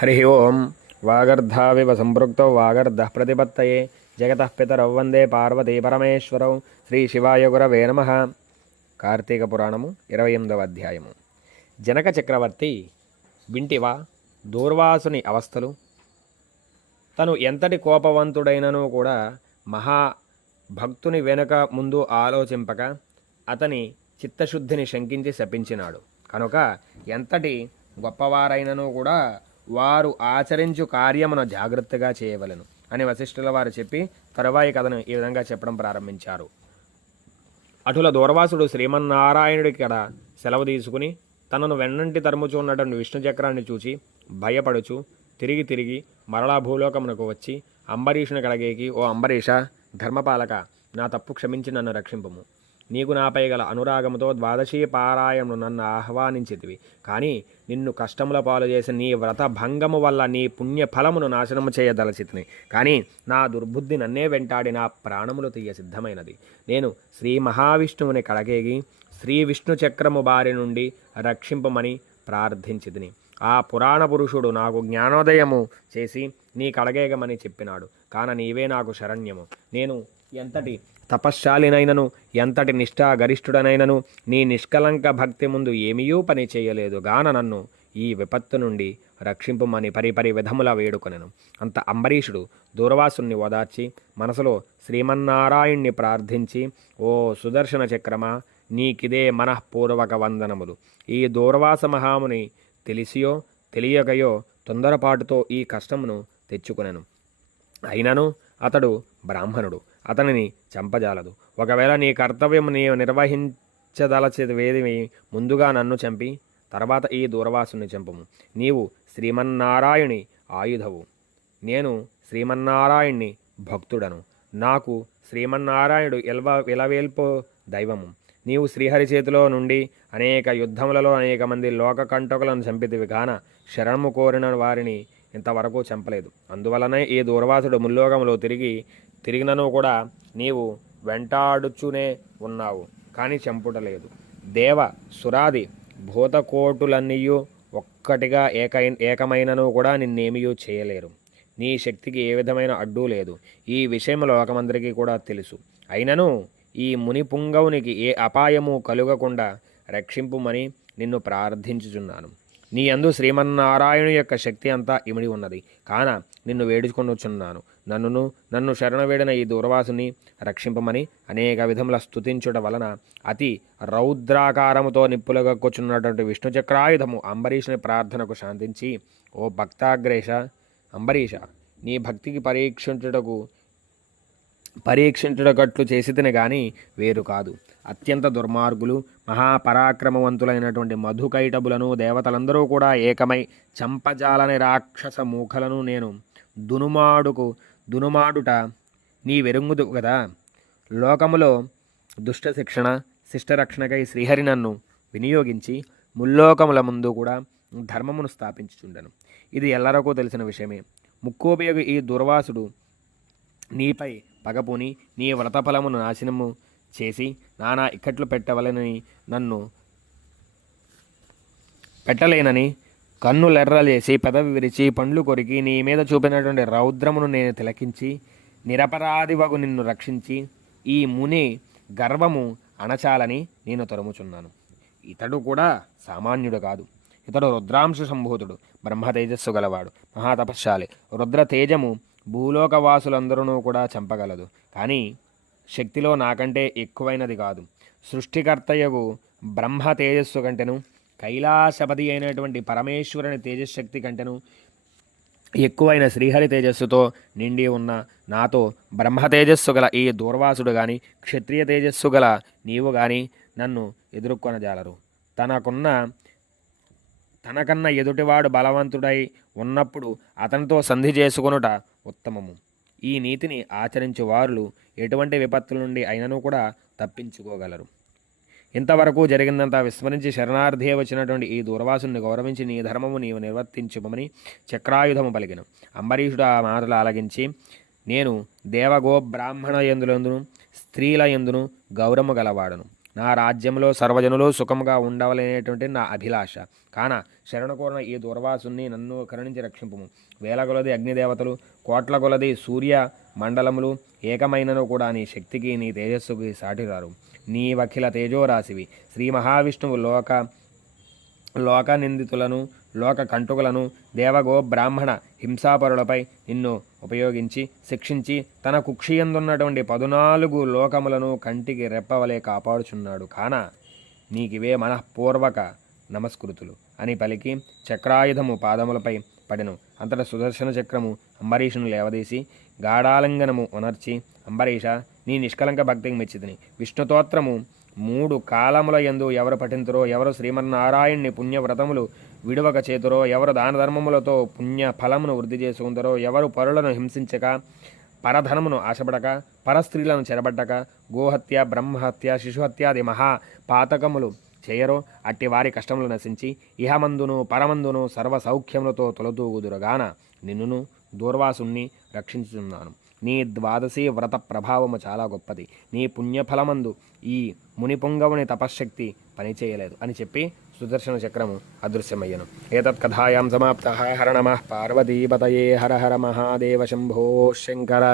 హరి ఓం వాగర్ధావివ సంపృక్తౌ వాగర్ధః ప్రతిపత్తయే జగతః పితరౌ వందే పార్వతీ పరమేశ్వరౌ శ్రీ శివాయ గురవే నమః. కార్తీక పురాణము 28వ అధ్యాయము. జనక చక్రవర్తి వింటివా దూర్వాసుని అవస్థలు? తను ఎంతటి కోపవంతుడైనను కూడా మహాభక్తుని వెనుక ముందు ఆలోచింపక అతని చిత్తశుద్ధిని శంకించి శపించినాడు. కనుక ఎంతటి గొప్పవారైనను కూడా వారు ఆచరించు కార్యమును జాగ్రత్తగా చేయవలను అని వశిష్ఠుల వారు చెప్పి తరువాయి కథను ఈ విధంగా చెప్పడం ప్రారంభించారు. అటుల దూర్వాసుడు శ్రీమన్నారాయణుడి కడ సెలవు తీసుకుని తనను వెన్నంటి తరుముచున్నటువంటి విష్ణు చక్రాన్ని చూచి భయపడుచు తిరిగి మరలా భూలోకమునకు వచ్చి అంబరీషుని కడగేకి, ఓ అంబరీష, ధర్మపాలక, నా తప్పు క్షమించి నన్ను రక్షింపము. నీకు నాపై గల అనురాగముతో ద్వాదశీ పారాయణను నన్ను ఆహ్వానించితివి. కానీ నిన్ను కష్టముల పాలు చేసి నీ వ్రత భంగము వల్ల నీ పుణ్యఫలమును నాశనము చేయదలచితిని. కానీ నా దుర్బుద్ధి నన్నే వెంటాడి నా ప్రాణములు తీయ సిద్ధమైనది. నేను శ్రీ మహావిష్ణువుని కడగేగి శ్రీ విష్ణు చక్రము బారి నుండి రక్షింపమని ప్రార్థించితిని. ఆ పురాణ పురుషుడు నాకు జ్ఞానోదయము చేసి నీ కడగేగమని చెప్పినాడు. కాన నీవే నాకు శరణ్యము. నేను ఎంతటి తపశ్శాలినైనను ఎంతటి నిష్ఠాగరిష్ఠుడనైనను నీ నిష్కలంక భక్తి ముందు ఏమీయూ పని చేయలేదు గాన నన్ను ఈ విపత్తు నుండి రక్షింపుమని పరిపరి విధముల వేడుకొనెను. అంత అంబరీషుడు దూర్వాసుని ఓదార్చి మనసులో శ్రీమన్నారాయణ్ణి ప్రార్థించి, ఓ సుదర్శన చక్రమా, నీకిదే మనఃపూర్వక వందనములు. ఈ దూర్వాస మహాముని తెలిసియో తెలియకయో తొందరపాటుతో ఈ కష్టమును తెచ్చుకొనెను. అయినను అతడు బ్రాహ్మణుడు, అతనిని చంపజాలదు. ఒకవేళ నీ కర్తవ్యం నీవు నిర్వహించదలచేవేదివి ముందుగా నన్ను చంపి తర్వాత ఈ దూర్వాసుని చంపము. నీవు శ్రీమన్నారాయణి ఆయుధవు, నేను శ్రీమన్నారాయణ్ణి భక్తుడను. నాకు శ్రీమన్నారాయణుడు ఇలవేల్పో దైవము. నీవు శ్రీహరి చేతిలో నుండి అనేక యుద్ధములలో అనేక మంది లోక కంటకులను చంపితివి గాన శరణము కోరిన వారిని ఇంతవరకు చంపలేదు. అందువలనే ఈ దూర్వాసుడు ముల్లోకములో తిరిగినను కూడా నీవు వెంటాడుచునే ఉన్నావు, కానీ చంపుటలేదు. దేవ సురాది భూతకోటులన్నీయు ఒక్కటిగా ఏకమైనను కూడా నిన్నేమియూ చేయలేరు. నీ శక్తికి ఏ విధమైన అడ్డు లేదు. ఈ విషయం లోకమందరికీ కూడా తెలుసు. అయినను ఈ ముని పుంగవునికి ఏ అపాయము కలుగకుండా రక్షింపుమని నిన్ను ప్రార్థించుచున్నాను. నీ యందు శ్రీమన్నారాయణు యొక్క శక్తి అంతా ఇమిడి ఉన్నది. కాన నిన్ను వేడుకొనుచున్నాను. నన్ను శరణవేడిన ఈ దూర్వాసుని రక్షింపమని అనేక విధముల స్తుతించుట వలన అతి రౌద్రాకారముతో నిప్పులగక్కుచున్నటువంటి విష్ణు చక్రాయుధము అంబరీషుని ప్రార్థనకు శాంతించి, ఓ భక్తాగ్రేష అంబరీష, నీ భక్తికి పరీక్షించుటగట్లు చేసితిని గాని వేరు కాదు. అత్యంత దుర్మార్గులు మహాపరాక్రమవంతులైనటువంటి మధుకైటబులను దేవతలందరూ కూడా ఏకమై చంపజాలని రాక్షస మూఖలను నేను దునుమాడుట నీ వెరుంగుదు కదా. లోకములో దుష్ట శిక్షణ శిష్టరక్షణకై శ్రీహరి నన్ను వినియోగించి ముల్లోకముల ముందు కూడా ధర్మమును స్థాపించుచుండెను. ఇది ఎల్లరకు తెలిసిన విషయమే. ముక్కోపయోగి ఈ దుర్వాసుడు నీపై పగపుని నీ వ్రతఫలమును నాశనము చేసి నానా ఇక్కట్లు పెట్టలేనని కన్నులెర్రలేసి పెదవి విరిచి పండ్లు కొరికి నీ మీద చూపినటువంటి రౌద్రమును నేను తిలకించి నిరపరాధివగు నిన్ను రక్షించి ఈ ముని గర్వము అణచాలని నేను తరుముచున్నాను. ఇతడు కూడా సామాన్యుడు కాదు. ఇతడు రుద్రాంశ సంభూతుడు, బ్రహ్మ తేజస్సు గలవాడు, మహాతపశ్శాలి. రుద్ర తేజము భూలోకవాసులందరూ కూడా చంపగలదు, కానీ శక్తిలో నాకంటే ఎక్కువైనది కాదు. సృష్టికర్తయగు బ్రహ్మ తేజస్సు కంటెను కైలాసపతి అయినటువంటి పరమేశ్వరుని తేజశక్తి కంటెను ఎక్కువైన శ్రీహరి తేజస్సుతో నిండి ఉన్న నాతో బ్రహ్మ తేజస్సు గల ఈ దూర్వాసుడు గాని క్షత్రియ తేజస్సు గల నీవు గాని నన్ను ఎదుర్కొనజాలరు. తనకన్నా ఎదుటివాడు బలవంతుడై ఉన్నప్పుడు అతనితో సంధి చేసుకొనుట ఉత్తమము. ఈ నీతిని ఆచరించు వారు ఎటువంటి విపత్తుల నుండి అయినను కూడా తప్పించుకోగలరు. ఇంతవరకు జరిగిందంతా విస్మరించి శరణార్థే వచ్చినటువంటి ఈ దూర్వాసుని గౌరవించి నీ ధర్మము నీవు నిర్వర్తించుమని చక్రాయుధము పలికిన. అంబరీషుడు ఆ మాటలు ఆలగించి, నేను దేవగో బ్రాహ్మణ యందులందును స్త్రీల యందును గౌరవము గలవాడను. నా రాజ్యంలో సర్వజనులు సుఖముగా ఉండవలనేటువంటి నా అభిలాష. కాన శరణ కోరిన ఈ దూర్వాసుని నన్ను కరుణించి రక్షింపుము. వేల కొలది అగ్నిదేవతలు, కోట్ల కొలది సూర్య మండలములు ఏకమైనను కూడా నీ శక్తికి నీ తేజస్సుకి సాటిరారు. నీవఖిల తేజోరాశివి. శ్రీ మహావిష్ణువు లోక నిందితులను, లోక కంటుకులను, దేవగో బ్రాహ్మణ హింసాపరులపై నిన్ను ఉపయోగించి శిక్షించి తన కుక్షియందున్నటువంటి 14 లోకములను కంటికి రెప్పవలే కాపాడుచున్నాడు. కాన నీకివే మనఃపూర్వక నమస్కృతులు అని పలికి చక్రాయుధము పాదములపై పడెను. అంతటా సుదర్శన చక్రము అంబరీషును లేవదీసి గాఢాలింగనము ఉనర్చి, అంబరీష, నీ నిష్కలంక భక్తికి మెచ్చితిని. విష్ణుతోత్రము 3 కాలముల యందు ఎవరు పఠింతురో, ఎవరు శ్రీమన్నారాయణ్ణి పుణ్యవ్రతములు విడువక చేతురో, ఎవరు దాన ధర్మములతో పుణ్య ఫలమును వృద్ధి చేసుకుందరో, ఎవరు పరులను హింసించక, పరధనమును ఆశపడక, పరస్త్రీలను చెరబడ్డక, గోహత్య, బ్రహ్మహత్య, శిశుహత్యాది మహా పాతకములు చేయరో, అట్టి వారి కష్టములు నశించి ఇహమందును పరమందును సర్వ సౌఖ్యములతో తొలతూగుదురుగాన నిన్నును దూర్వాసుని రక్షించుతున్నాను. నీ 12 వ్రత ప్రభావము చాలా గొప్పది. నీ పుణ్యఫలమందు ఈ మునిపుంగవుని తపశ్శక్తి పనిచేయలేదు అని చెప్పి సుదర్శన చక్రము అదృశ్యమయ్యను. ఏతత్ కథాయాం సమాప్తః. హర నమః పార్వతీపతయే. హర హర మహాదేవ శంభో శంకర.